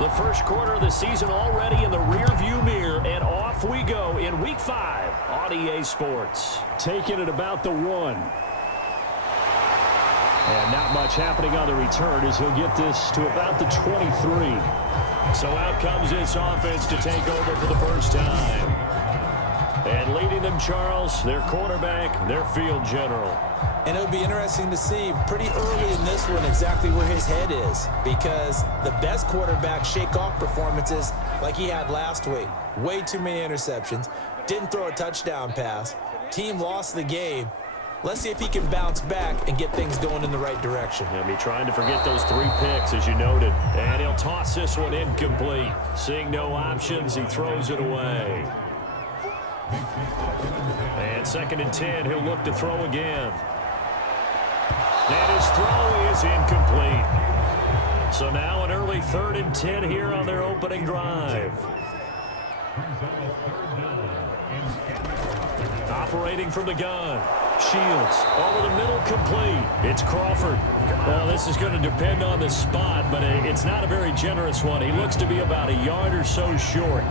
The first quarter of the season already in the rearview mirror, and off we go in Week 5 on EA Sports. Taking it about the 1. And not much happening on the return as he'll get this to about the 23. So out comes this offense to take over for the first time. And leading them, Charles, their quarterback, their field general. And it'll be interesting to see pretty early in this one exactly where his head is, because the best quarterbacks shake off performances like he had last week. Way too many interceptions. Didn't throw a touchdown pass. Team lost the game. Let's see if he can bounce back and get things going in the right direction. He'll be trying to forget those 3 picks, as you noted. And he'll toss this one incomplete. Seeing no options, he throws it away. And 2nd and 10, he'll look to throw again. And his throw is incomplete. So now an early 3rd and 10 here on their opening drive. Operating from the gun. Shields over the middle, complete. It's Crawford. Well, this is going to depend on the spot, but it's not a very generous one. He looks to be about a yard or so short.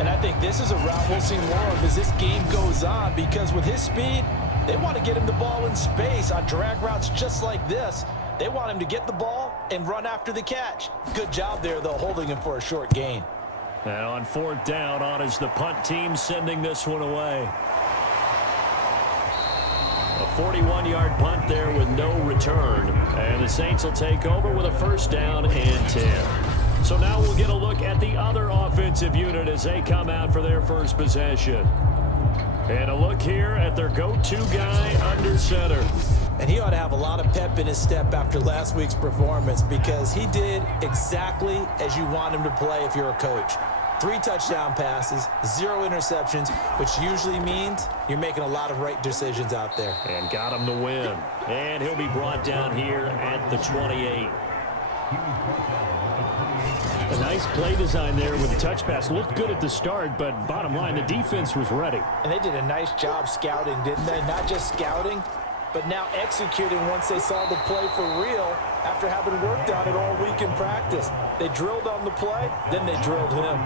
And I think this is a route we'll see more of as this game goes on, because with his speed, they want to get him the ball in space on drag routes just like this. They want him to get the ball and run after the catch. Good job there, though, holding him for a short gain. And on 4th down, on is the punt team sending this one away. A 41-yard punt there with no return. And the Saints will take over with a 1st down and 10. So now we'll get a look at the other offensive unit as they come out for their first possession. And a look here at their go-to guy under center. And he ought to have a lot of pep in his step after last week's performance, because he did exactly as you want him to play if you're a coach. 3 touchdown passes, 0 interceptions, which usually means you're making a lot of right decisions out there. And got him to win. And he'll be brought down here at the 28. A nice play design there with the touch pass. Looked good at the start, but bottom line, the defense was ready. And they did a nice job scouting, didn't they? Not just scouting, but now executing once they saw the play for real after having worked on it all week in practice. They drilled on the play, then they drilled him.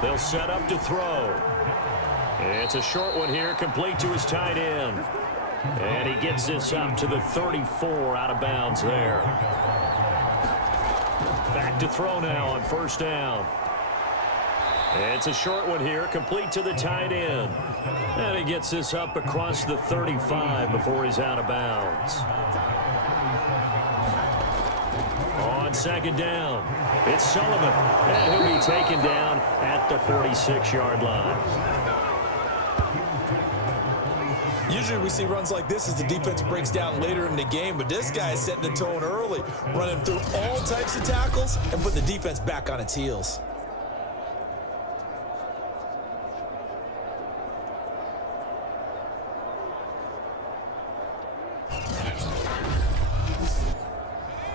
They'll set up to throw. It's a short one here, complete to his tight end. And he gets this up to the 34, out of bounds there. Back to throw now on 1st down. It's a short one here, complete to the tight end. And he gets this up across the 35 before he's out of bounds. On 2nd down, it's Sullivan. And he'll be taken down at the 46-yard line. Usually we see runs like this as the defense breaks down later in the game, but this guy is setting the tone early, running through all types of tackles and put the defense back on its heels.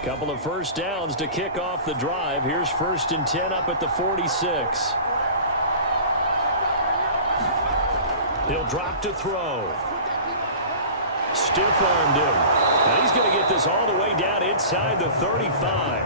Couple of 1st downs to kick off the drive. Here's 1st and 10 up at the 46. He'll drop to throw. Stiff-armed him. Now he's going to get this all the way down inside the 35.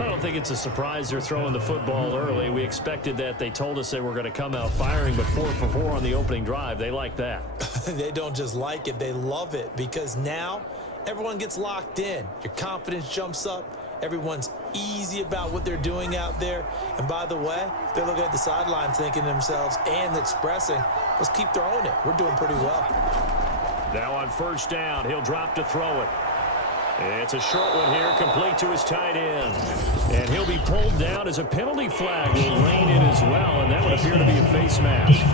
I don't think it's a surprise they're throwing the football early. We expected that. They told us they were going to come out firing, but 4 for 4 on the opening drive. They like that. They don't just like it, they love it, because now everyone gets locked in. Your confidence jumps up. Everyone's easy about what they're doing out there. And by the way, they're looking at the sideline thinking to themselves and expressing, let's keep throwing it. We're doing pretty well. Now on 1st down, he'll drop to throw it. It's a short one here, complete to his tight end. And he'll be pulled down as a penalty flag will rein in as well, and that would appear to be a face mask.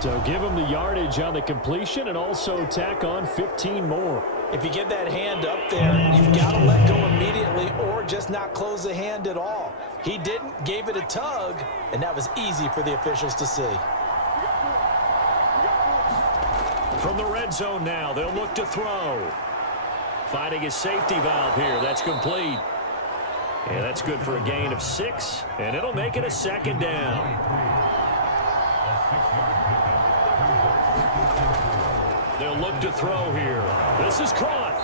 So give him the yardage on the completion and also tack on 15 more. If you get that hand up there, you've got to let go immediately or just not close the hand at all. He didn't, gave it a tug, and that was easy for the officials to see. From the red zone now, they'll look to throw. Finding his safety valve here. That's complete. And that's good for a gain of 6, and it'll make it a 2nd down. They'll look to throw here. This is caught.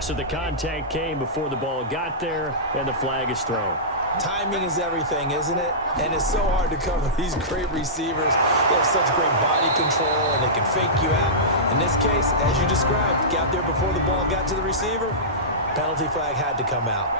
So the contact came before the ball got there, and the flag is thrown. Timing is everything, isn't it? And it's so hard to cover these great receivers. They have such great body control, and they can fake you out. In this case, as you described, got there before the ball got to the receiver. Penalty flag had to come out.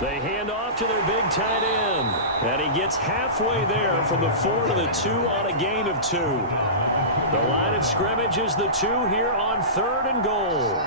They hand off to their big tight end. And he gets halfway there from the 4 to the 2 on a gain of 2. The line of scrimmage is the 2 here on 3rd and goal.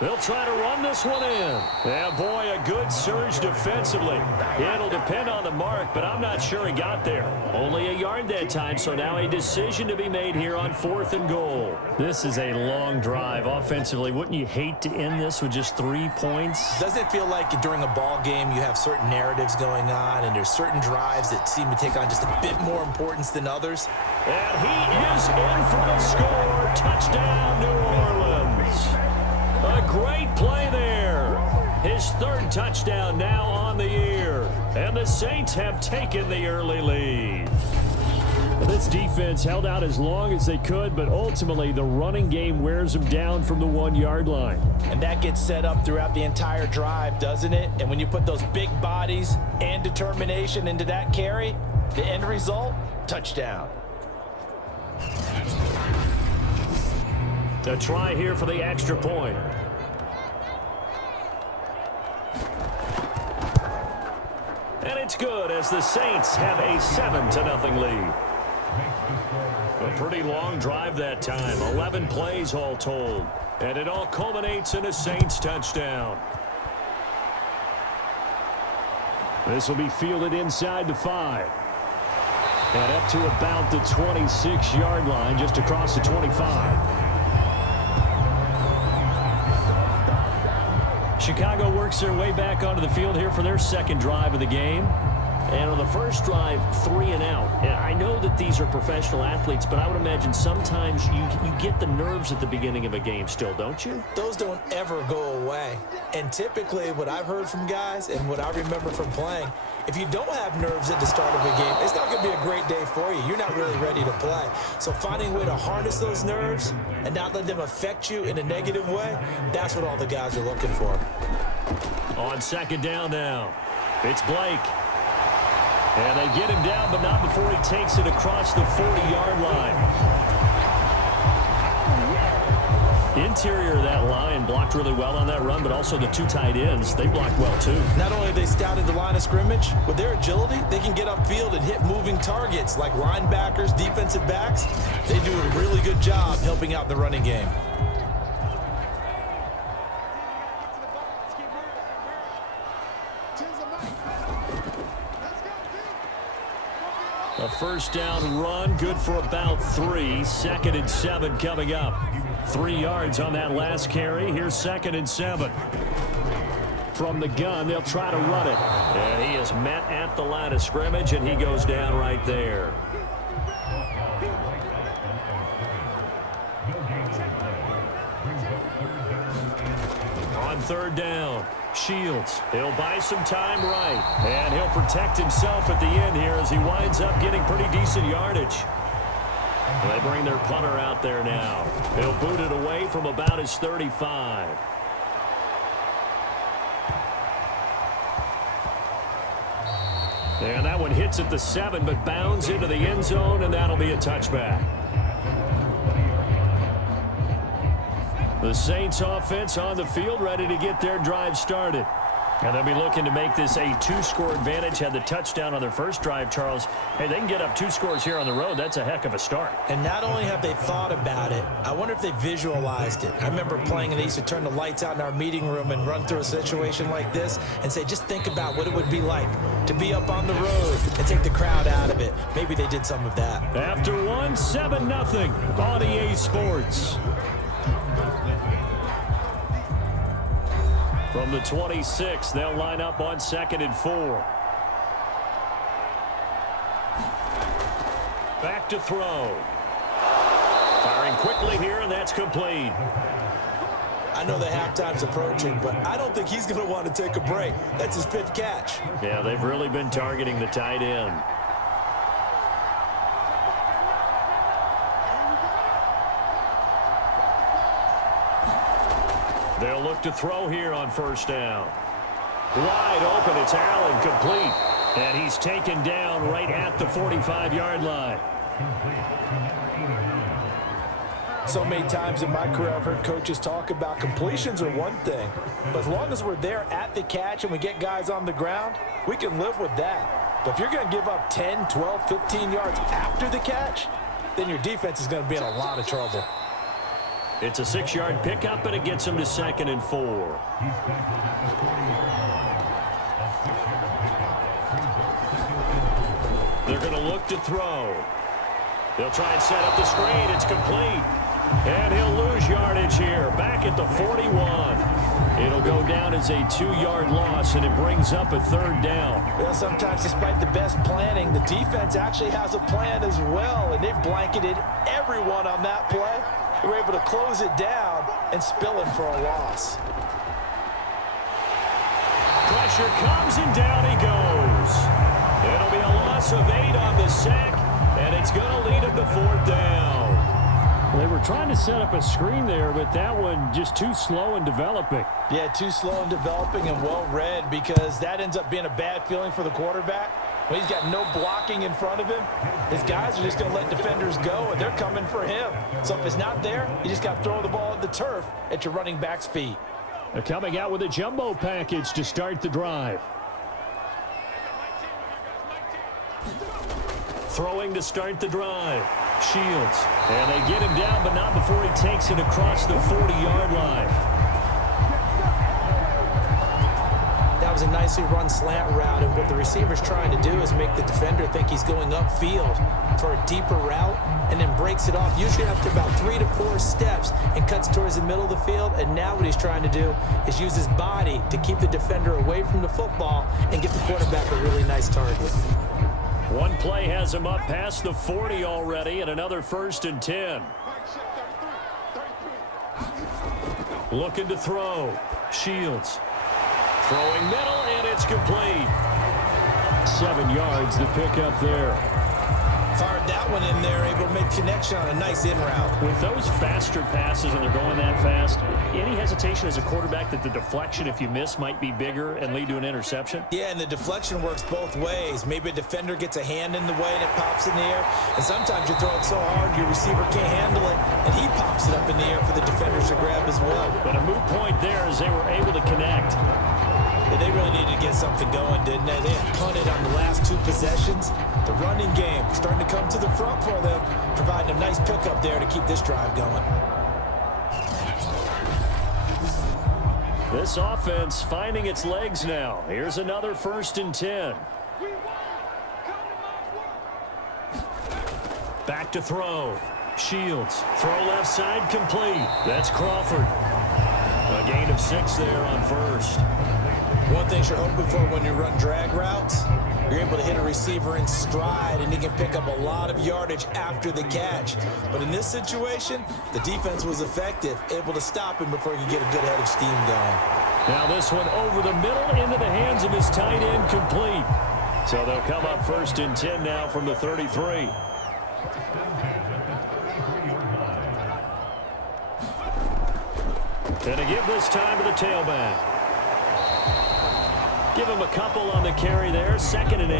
They'll try to run this one in. Yeah, boy, a good surge defensively. It'll depend on the mark, but I'm not sure he got there. Only a yard that time, so now a decision to be made here on 4th and goal. This is a long drive offensively. Wouldn't you hate to end this with just 3 points? Doesn't it feel like during a ball game you have certain narratives going on and there's certain drives that seem to take on just a bit more importance than others? And he is in for the score. Touchdown, New Orleans. A great play there. His 3rd touchdown now on the year. And the Saints have taken the early lead. This defense held out as long as they could, but ultimately the running game wears them down from the 1-yard line. And that gets set up throughout the entire drive, doesn't it? And when you put those big bodies and determination into that carry, the end result, touchdown. A try here for the extra point. And it's good as the Saints have a 7-0 lead. A pretty long drive that time. 11 plays all told. And it all culminates in a Saints touchdown. This will be fielded inside the 5. And up to about the 26-yard line, just across the 25. Chicago works their way back onto the field here for their 2nd drive of the game. And on the first drive, 3 and out. And I know that these are professional athletes, but I would imagine sometimes you get the nerves at the beginning of a game still, don't you? Those don't ever go away. And typically what I've heard from guys and what I remember from playing, if you don't have nerves at the start of a game, it's not going to be a great day for you. You're not really ready to play. So finding a way to harness those nerves and not let them affect you in a negative way, that's what all the guys are looking for. On 2nd down now, it's Blake. And they get him down, but not before he takes it across the 40-yard line. Interior of that line blocked really well on that run, but also the 2 tight ends, they blocked well too. Not only have they scouted the line of scrimmage, with their agility, they can get upfield and hit moving targets like linebackers, defensive backs. They do a really good job helping out the running game. A 1st down run, good for about 3. 2nd and 7 coming up. 3 yards on that last carry. Here's 2nd and 7. From the gun, they'll try to run it. And he is met at the line of scrimmage, and he goes down right there. On 3rd down, Shields. He'll buy some time right. And he'll protect himself at the end here as he winds up getting pretty decent yardage. They bring their punter out there now. He'll boot it away from about his 35. And that one hits at the 7, but bounds into the end zone, and that'll be a touchback. The Saints offense on the field ready to get their drive started. And they'll be looking to make this a 2-score advantage. Had the touchdown on their first drive, Charles. Hey, they can get up 2 scores here on the road. That's a heck of a start. And not only have they thought about it, I wonder if they visualized it. I remember playing and they used to turn the lights out in our meeting room and run through a situation like this and say, just think about what it would be like to be up on the road and take the crowd out of it. Maybe they did some of that. After 7-0 on EA Sports. From the 26, they'll line up on 2nd and 4. Back to throw. Firing quickly here, and that's complete. I know the halftime's approaching, but I don't think he's going to want to take a break. That's his fifth catch. Yeah, they've really been targeting the tight end. They'll look to throw here on first down. Wide open, it's Allen, complete. And he's taken down right at the 45-yard line. So many times in my career I've heard coaches talk about completions are one thing, but as long as we're there at the catch and we get guys on the ground, we can live with that. But if you're going to give up 10, 12, 15 yards after the catch, then your defense is going to be in a lot of trouble. It's a 6-yard pickup, and it gets him to 2nd and 4. They're going to look to throw. They'll try and set up the screen. It's complete. And he'll lose yardage here. Back at the 41. It'll go down as a 2-yard loss, and it brings up a 3rd down. Well, sometimes despite the best planning, the defense actually has a plan as well, and they blanketed everyone on that play. They were able to close it down and spill him for a loss. Pressure comes, and down he goes. It'll be a loss of 8 on the sack, and it's going to lead him to 4th down. They were trying to set up a screen there, but that one just too slow in developing. Yeah, too slow in developing and well read, because that ends up being a bad feeling for the quarterback. When he's got no blocking in front of him, his guys are just going to let defenders go, and they're coming for him. So if it's not there, you just got to throw the ball at the turf at your running back's feet. They're coming out with a jumbo package to start the drive. Throwing to start the drive. Shields. And they get him down, but not before he takes it across the 40-yard line. That was a nicely run slant route, and what the receiver's trying to do is make the defender think he's going upfield for a deeper route, and then breaks it off, usually after about 3 to 4 steps, and cuts towards the middle of the field. And now what he's trying to do is use his body to keep the defender away from the football and give the quarterback a really nice target. One play has him up past the 40 already, and another 1st and 10. Looking to throw. Shields. Throwing middle, and it's complete. 7 yards, the pickup there. Fired that one in there, able to make connection on a nice in route. With those faster passes and they're going that fast, any hesitation as a quarterback that the deflection, if you miss, might be bigger and lead to an interception? Yeah, and the deflection works both ways. Maybe a defender gets a hand in the way and it pops in the air. And sometimes you throw it so hard your receiver can't handle it, and he pops it up in the air for the defenders to grab as well. But a moot point there as they were able to connect. Yeah, they really needed to get something going, didn't they? They had punted on the last 2 possessions. The running game starting to come to the front for them, providing a nice pickup there to keep this drive going. This offense finding its legs now. Here's another 1st and 10. Back to throw. Shields. Throw left side complete. That's Crawford. A gain of 6 there on 1st. One thing you're hoping for when you run drag routes, you're able to hit a receiver in stride, and he can pick up a lot of yardage after the catch. But in this situation, the defense was effective, able to stop him before he could get a good head of steam going. Now this one over the middle into the hands of his tight end, complete. So they'll come up 1st and 10 now from the 33. And to give this time to the tailback. Give him a couple on the carry there. 2nd and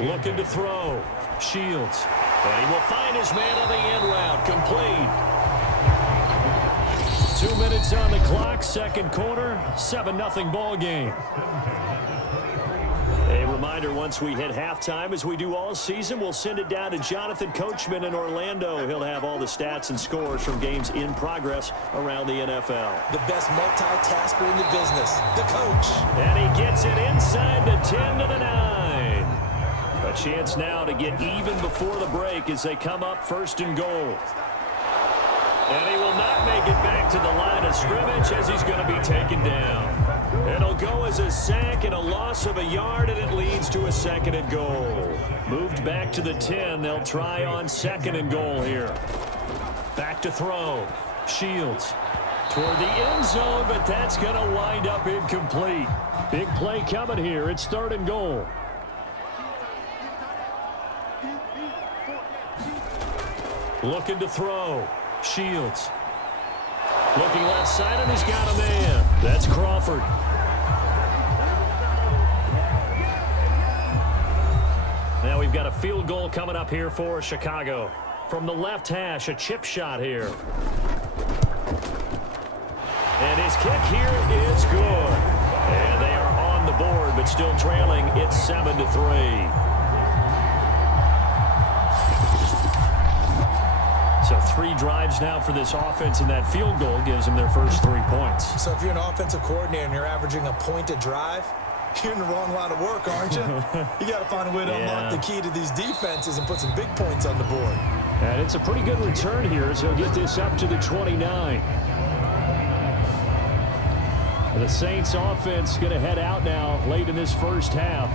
8. Looking to throw. Shields. And he will find his man on the end route. Complete. 2 minutes on the clock. 2nd quarter. 7-0 ball game. A reminder, once we hit halftime, as we do all season, we'll send it down to Jonathan Coachman in Orlando. He'll have all the stats and scores from games in progress around the NFL. The best multitasker in the business, the coach. And he gets it inside the 10 to the 9. A chance now to get even before the break as they come up 1st and goal. And he will not make it back to the line of scrimmage as he's going to be taken down. It'll go as a sack and a loss of a yard, and it leads to a 2nd and goal. Moved back to the 10. They'll try on 2nd and goal here. Back to throw. Shields toward the end zone, but that's going to wind up incomplete. Big play coming here. It's 3rd and goal. Looking to throw. Shields. Looking left side, and he's got a man. That's Crawford. Now we've got a field goal coming up here for Chicago. From the left hash, a chip shot here. And his kick here is good. And they are on the board, but still trailing. It's 7-3. So 3 drives now for this offense, and that field goal gives them their first 3 points. So if you're an offensive coordinator and you're averaging a point a drive, you're in the wrong line of work, aren't you? You got to find a way to unlock the key to these defenses and put some big points on the board. And it's a pretty good return here, so he'll get this up to the 29. The Saints offense going to head out now late in this first half.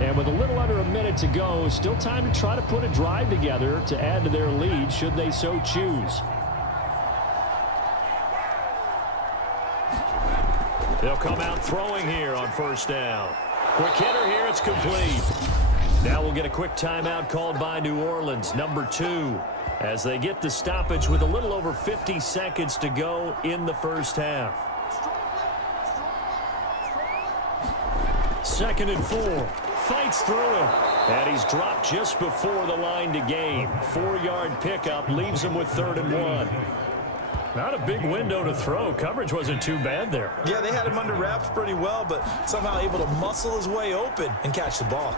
And with a little under a minute to go, still time to try to put a drive together to add to their lead should they so choose. They'll come out throwing here on 1st down. Quick hitter here, it's complete. Now we'll get a quick timeout called by New Orleans, number 2, as they get the stoppage with a little over 50 seconds to go in the first half. 2nd and 4. Fights through him, and he's dropped just before the line to gain. 4-yard pickup leaves him with 3rd and 1. Not a big window to throw. Coverage wasn't too bad there. Yeah, they had him under wraps pretty well, but somehow able to muscle his way open and catch the ball.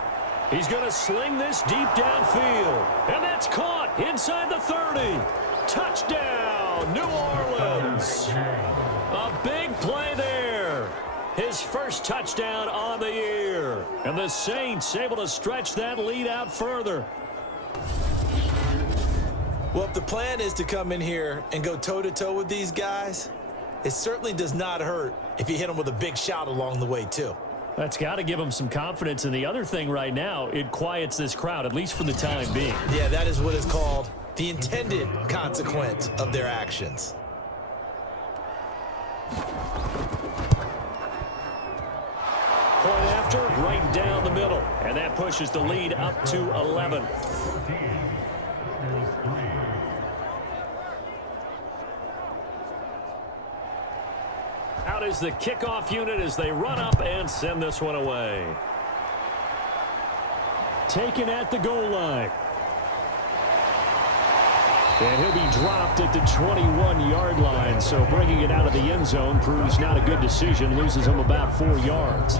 He's going to sling this deep downfield, and that's caught inside the 30. Touchdown, New Orleans. A big play there. His first touchdown on the year. And the Saints able to stretch that lead out further. Well, if the plan is to come in here and go toe-to-toe with these guys, it certainly does not hurt if you hit them with a big shot along the way, too. That's got to give them some confidence. And the other thing right now, it quiets this crowd, at least for the time being. Yeah, that is what is called the intended consequence of their actions. Point after, right down the middle. And that pushes the lead up to 11. Out is the kickoff unit as they run up and send this one away. Taken at the goal line. And he'll be dropped at the 21-yard line. So bringing it out of the end zone proves not a good decision. Loses him about 4 yards.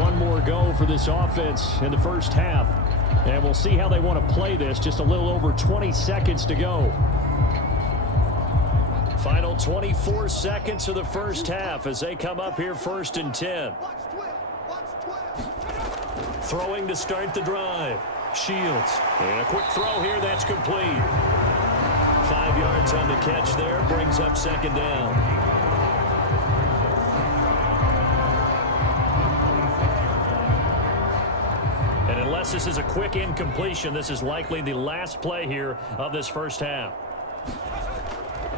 One more go for this offense in the first half. And we'll see how they want to play this. Just a little over 20 seconds to go. Final 24 seconds of the first half as they come up here 1st and 10. Throwing to start the drive. Shields. And a quick throw here. That's complete. 5 yards on the catch there. Brings up 2nd down. And unless this is a quick incompletion, this is likely the last play here of this first half.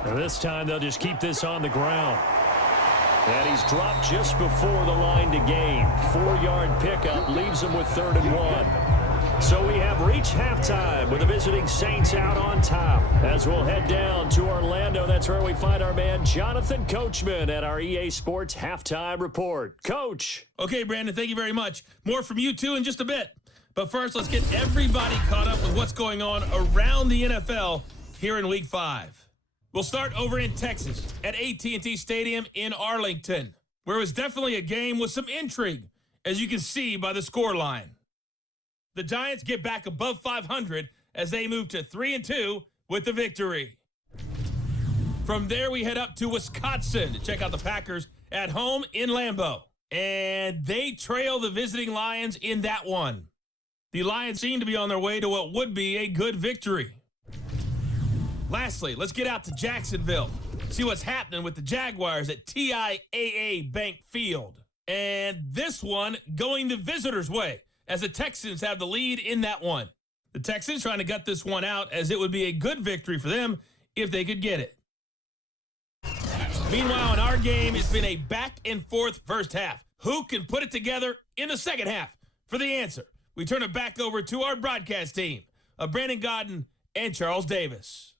And this time they'll just keep this on the ground. And he's dropped just before the line to gain. 4-yard pickup leaves him with 3rd and 1. So we have reached halftime with the visiting Saints out on top. As we'll head down to Orlando, that's where we find our man Jonathan Coachman at our EA Sports Halftime Report. Coach. Okay, Brandon, thank you very much. More from you two in just a bit. But first, let's get everybody caught up with what's going on around the NFL here in Week 5. We'll start over in Texas at AT&T Stadium in Arlington, where it was definitely a game with some intrigue, as you can see by the scoreline. The Giants get back above 500 as they move to 3-2 with the victory. From there, we head up to Wisconsin to check out the Packers at home in Lambeau. And they trail the visiting Lions in that one. The Lions seem to be on their way to what would be a good victory. Lastly, let's get out to Jacksonville. See what's happening with the Jaguars at TIAA Bank Field. And this one going the visitors' way, as the Texans have the lead in that one. The Texans trying to gut this one out, as it would be a good victory for them if they could get it. Meanwhile, in our game, it's been a back-and-forth first half. Who can put it together in the second half? For the answer, we turn it back over to our broadcast team of Brandon Godden and Charles Davis.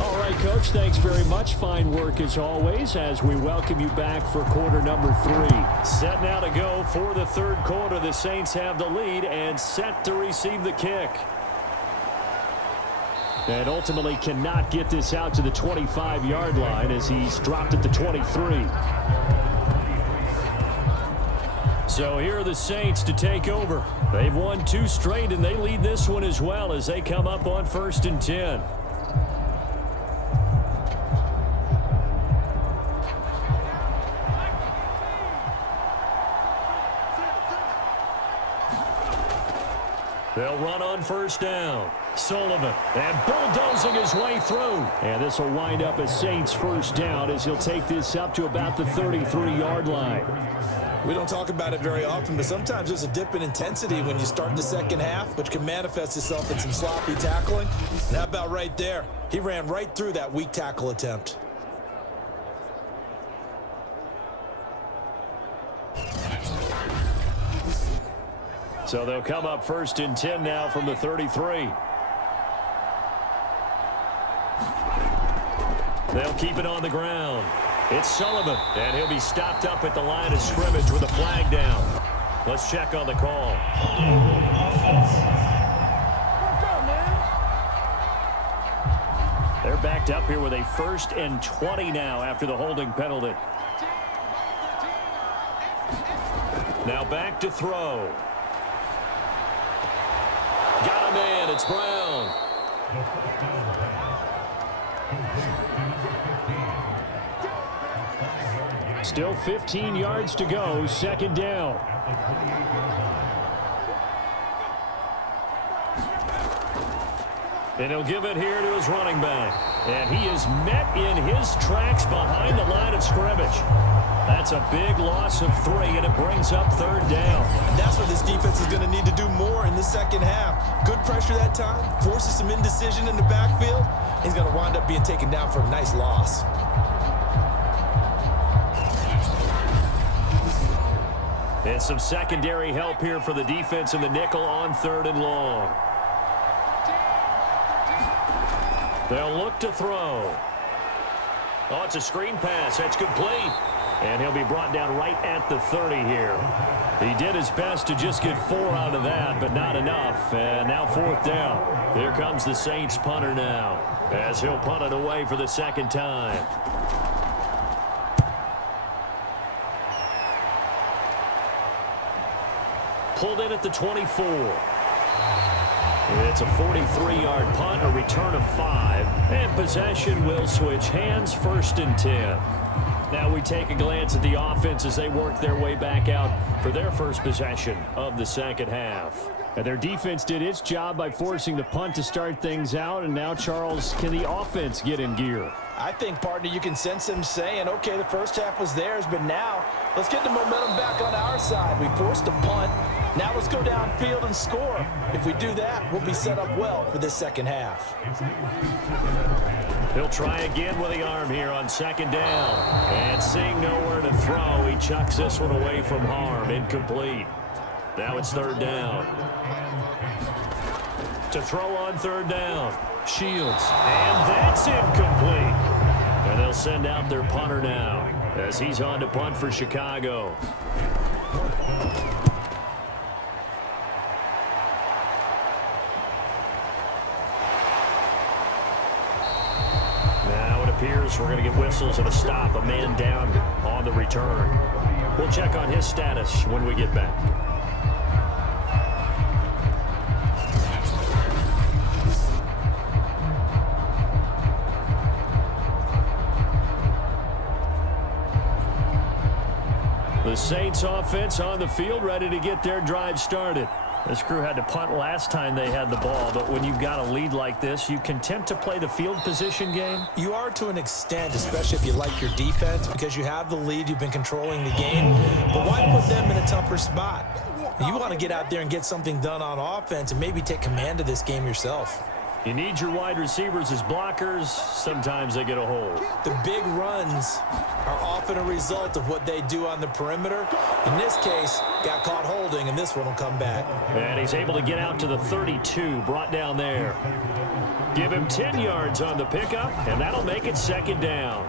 All right, Coach, thanks very much. Fine work as always as we welcome you back for quarter number 3. Set now to go for the third quarter. The Saints have the lead and set to receive the kick. And ultimately cannot get this out to the 25-yard line as he's dropped at the 23. So here are the Saints to take over. They've won 2 straight, and they lead this one as well as they come up on 1st and 10. They'll run on 1st down. Sullivan and bulldozing his way through. And this will wind up a Saints 1st down as he'll take this up to about the 33-yard line. We don't talk about it very often, but sometimes there's a dip in intensity when you start the second half, which can manifest itself in some sloppy tackling. And how about right there? He ran right through that weak tackle attempt. So they'll come up 1st and 10 now from the 33. They'll keep it on the ground. It's Sullivan, and he'll be stopped up at the line of scrimmage with a flag down. Let's check on the call. They're backed up here with a 1st and 20 now after the holding penalty. Now back to throw. Got him in. It's Brown. Still 15 yards to go. 2nd down. And he'll give it here to his running back. And he is met in his tracks behind the line of scrimmage. That's a big loss of 3, and it brings up 3rd down. That's what this defense is going to need to do more in the second half. Good pressure that time, forces some indecision in the backfield. He's going to wind up being taken down for a nice loss. And some secondary help here for the defense in the nickel on 3rd and long. They'll look to throw. Oh, it's a screen pass. That's complete. And he'll be brought down right at the 30 here. He did his best to just get 4 out of that, but not enough. And now 4th down. Here comes the Saints punter now, as he'll punt it away for the 2nd time. Pulled in at the 24. It's a 43-yard punt, a return of 5, and possession will switch hands. 1st and 10. Now we take a glance at the offense as they work their way back out for their first possession of the second half. And their defense did its job by forcing the punt to start things out. And now, Charles, can the offense get in gear? I think, partner, you can sense him saying, okay, the first half was theirs, but now let's get the momentum back on our side. We forced a punt. Now let's go downfield and score. If we do that, we'll be set up well for this second half. He'll try again with the arm here on 2nd down. And seeing nowhere to throw, he chucks this one away from harm. Incomplete. Now it's 3rd down. To throw on 3rd down. Shields. And that's incomplete. And they'll send out their punter now as he's on to punt for Chicago. Appears we're going to get whistles and a stop, a man down on the return. We'll check on his status when we get back. The Saints offense on the field, ready to get their drive started. This crew had to punt last time they had the ball, but when you've got a lead like this, you content to play the field position game? You are to an extent, especially if you like your defense, because you have the lead, you've been controlling the game. But why put them in a tougher spot? You want to get out there and get something done on offense and maybe take command of this game yourself. You need your wide receivers as blockers. Sometimes they get a hold. The big runs are often a result of what they do on the perimeter. In this case, got caught holding, and this one will come back. And he's able to get out to the 32, brought down there. Give him 10 yards on the pickup, and that'll make it second down.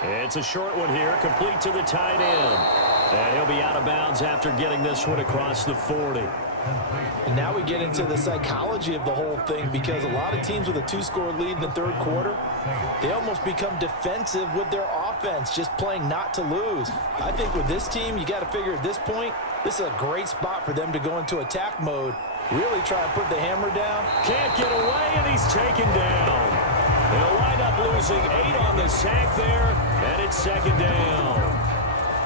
It's a short one here, complete to the tight end. And he'll be out of bounds after getting this one across the 40. And now we get into the psychology of the whole thing, because a lot of teams with a 2-score lead in the third quarter, they almost become defensive with their offense, just playing not to lose. I think with this team, you got to figure at this point, this is a great spot for them to go into attack mode, really try and put the hammer down. Can't get away, and he's taken down. They'll wind up losing 8 on the sack there, and it's second down.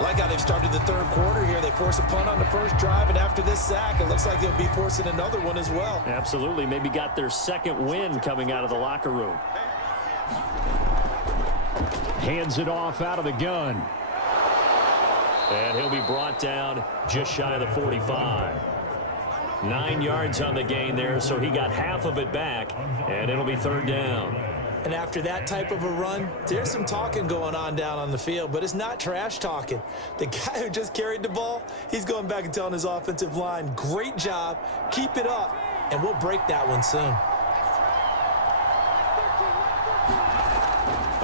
Like how they've started the third quarter here. They force a punt on the first drive, and after this sack, it looks like they'll be forcing another one as well. Absolutely. Maybe got their second win coming out of the locker room. Hands it off out of the gun. And he'll be brought down just shy of the 45. 9 yards on the gain there, so he got half of it back, and it'll be third down. And after that type of a run, there's some talking going on down on the field, but it's not trash talking. The guy who just carried the ball, he's going back and telling his offensive line, great job, keep it up, and we'll break that one soon.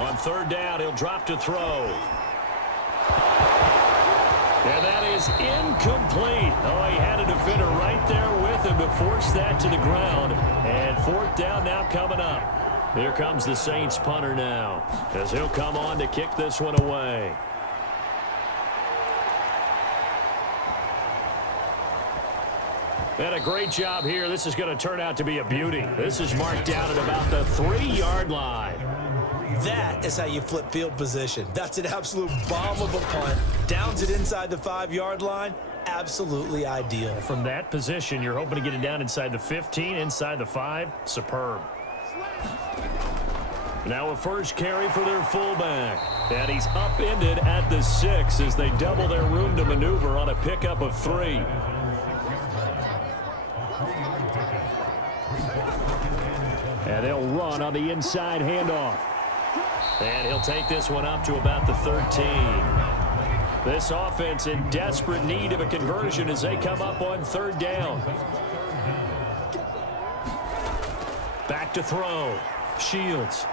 On third down, he'll drop to throw. And that is incomplete. Oh, he had a defender right there with him to force that to the ground. And fourth down now coming up. Here comes the Saints punter now, as he'll come on to kick this one away. And a great job here. This is going to turn out to be a beauty. This is marked down at about the 3-yard line. That is how you flip field position. That's an absolute bomb of a punt. Downs it inside the 5-yard line. Absolutely ideal. From that position, you're hoping to get it down inside the 15, inside the 5. Superb. Now a first carry for their fullback. And he's upended at the 6 as they double their room to maneuver on a pickup of 3. And they'll run on the inside handoff. And he'll take this one up to about the 13. This offense in desperate need of a conversion as they come up on third down. Back to throw. Shields.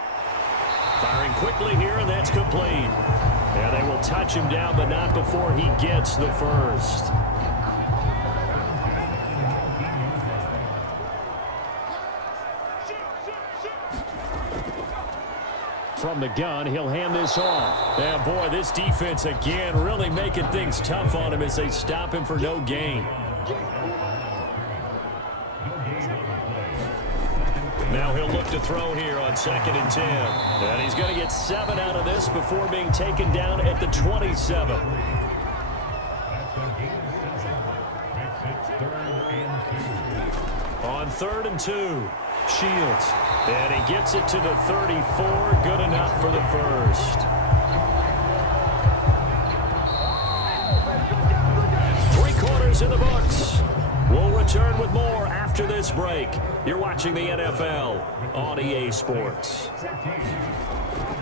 Firing quickly here, and that's complete. And they will touch him down, but not before he gets the first. From the gun, he'll hand this off. And boy, this defense again really making things tough on him as they stop him for no gain. Now he'll look to throw here on 2nd and 10. And he's going to get 7 out of this before being taken down at the 27. On 3rd and 2, Shields. And he gets it to the 34. Good enough for the first. 3 quarters in the books. We'll return with more after this break. You're watching the NFL on EA Sports.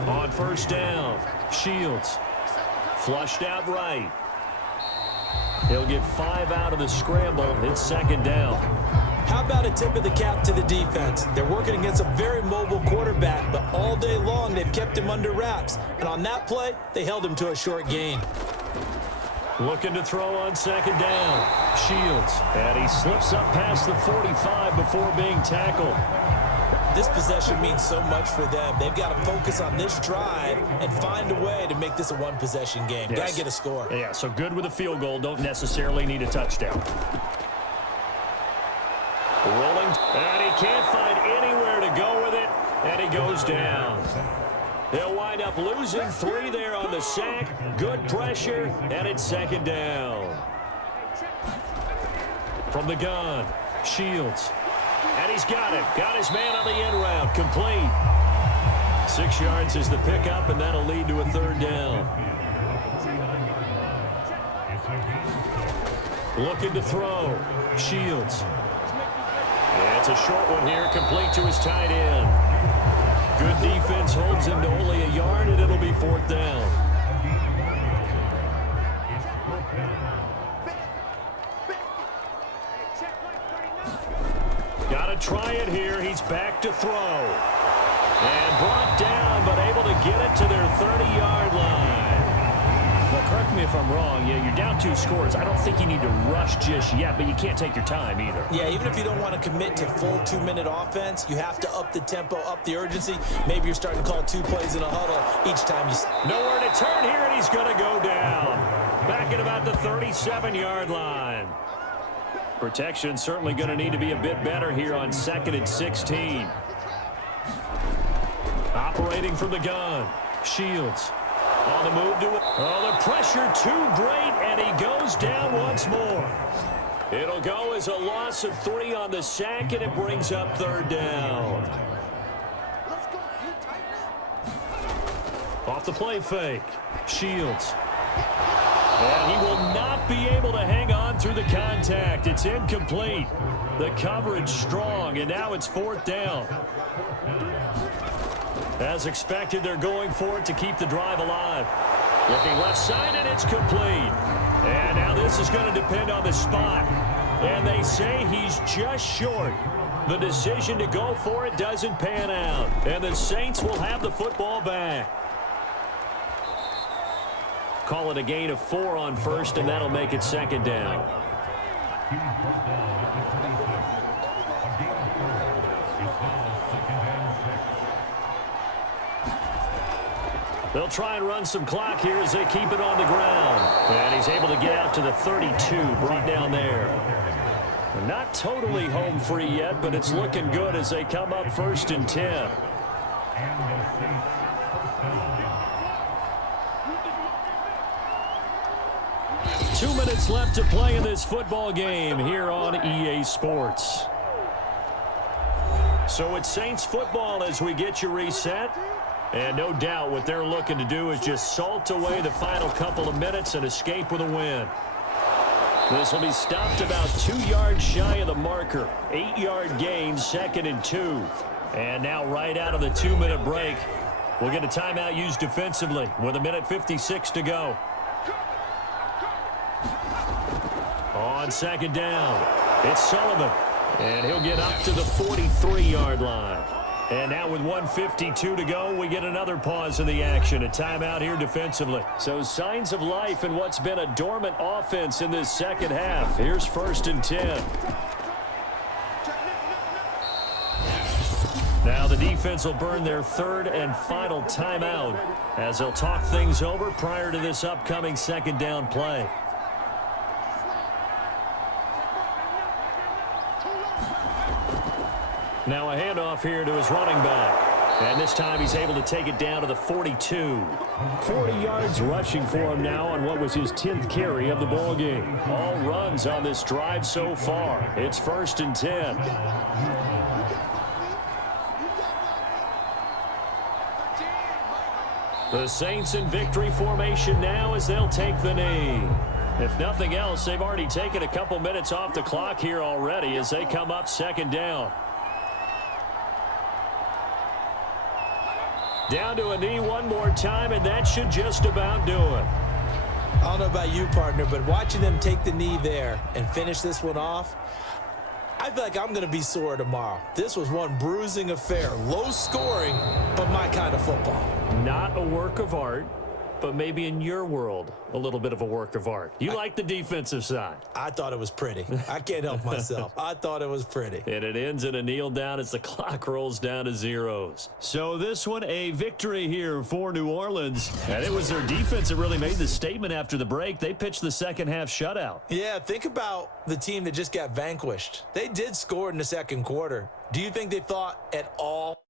On first down, Shields. Flushed out right. He'll get 5 out of the scramble. It's second down. How about a tip of the cap to the defense? They're working against a very mobile quarterback, but all day long they've kept him under wraps. And on that play, they held him to a short gain. Looking to throw on second down. Shields. And he slips up past the 45 before being tackled. This possession means so much for them. They've got to focus on this drive and find a way to make this a one-possession game. Yes. Got to get a score. Yeah, so good with a field goal. Don't necessarily need a touchdown. Rolling. And he can't find anywhere to go with it. And he goes down. They'll wind up losing 3 there on the sack. Good pressure, and it's second down. From the gun, Shields. And he's got it. Got his man on the in route. Complete. 6 yards is the pickup, and that'll lead to a third down. Looking to throw. Shields. And it's a short one here, complete to his tight end. Good defense holds him to only a yard, and it'll be fourth down. Got to try it here. He's back to throw. And brought down, but able to get it to their 30-yard line. Well, correct me if I'm wrong. Yeah, you're down 2 scores. I don't think you need to rush just yet, but you can't take your time either. Yeah, even if you don't want to commit to full 2-minute offense, you have to up the tempo, up the urgency. Maybe you're starting to call 2 plays in a huddle each time you... Nowhere to turn here, and he's going to go down. Back at about the 37-yard line. Protection certainly going to need to be a bit better here on 2nd and 16. Operating from the gun. Shields. On the move to it. Oh, the pressure too great, and he goes down once more. It'll go as a loss of 3 on the sack, and it brings up third down. Off the play fake. Shields. And he will not be able to hang on through the contact. It's incomplete. The coverage strong, and now it's fourth down. As expected, they're going for it to keep the drive alive. Looking left side, and it's complete. And now this is going to depend on the spot. And they say he's just short. The decision to go for it doesn't pan out. And the Saints will have the football back. Call it a gain of 4 on first, and that'll make it second down. They'll try and run some clock here as they keep it on the ground. And he's able to get out to the 32, brought down there. Not totally home free yet, but it's looking good as they come up 1st and 10. 2 minutes left to play in this football game here on EA Sports. So it's Saints football as we get you reset. And no doubt what they're looking to do is just salt away the final couple of minutes and escape with a win. This will be stopped about 2 yards shy of the marker. 8-yard gain, 2nd and 2. And now right out of the 2-minute break, we'll get a timeout used defensively with 1:56 to go. On 2nd down, it's Sullivan. And he'll get up to the 43-yard line. And now with 1:52 to go, we get another pause in the action. A timeout here defensively. So signs of life in what's been a dormant offense in this second half. Here's 1st and 10. Now the defense will burn their 3rd and final timeout as they'll talk things over prior to this upcoming 2nd down play. Now a handoff here to his running back. And this time he's able to take it down to the 42. 40 yards rushing for him now on what was his 10th carry of the ball game. All runs on this drive so far. It's 1st and 10. The Saints in victory formation now as they'll take the knee. If nothing else, they've already taken a couple minutes off the clock here already as they come up 2nd down. Down to a knee one more time, and that should just about do it. I don't know about you, partner, but watching them take the knee there and finish this one off, I feel like I'm going to be sore tomorrow. This was one bruising affair. Low scoring, but my kind of football. Not a work of art, but maybe in your world, a little bit of a work of art. You like the defensive side. I thought it was pretty. I can't help myself. I thought it was pretty. And it ends in a kneel down as the clock rolls down to zeros. So this one, a victory here for New Orleans. And it was their defense that really made the statement after the break. They pitched the second half shutout. Yeah, think about the team that just got vanquished. They did score in the second quarter. Do you think they thought at all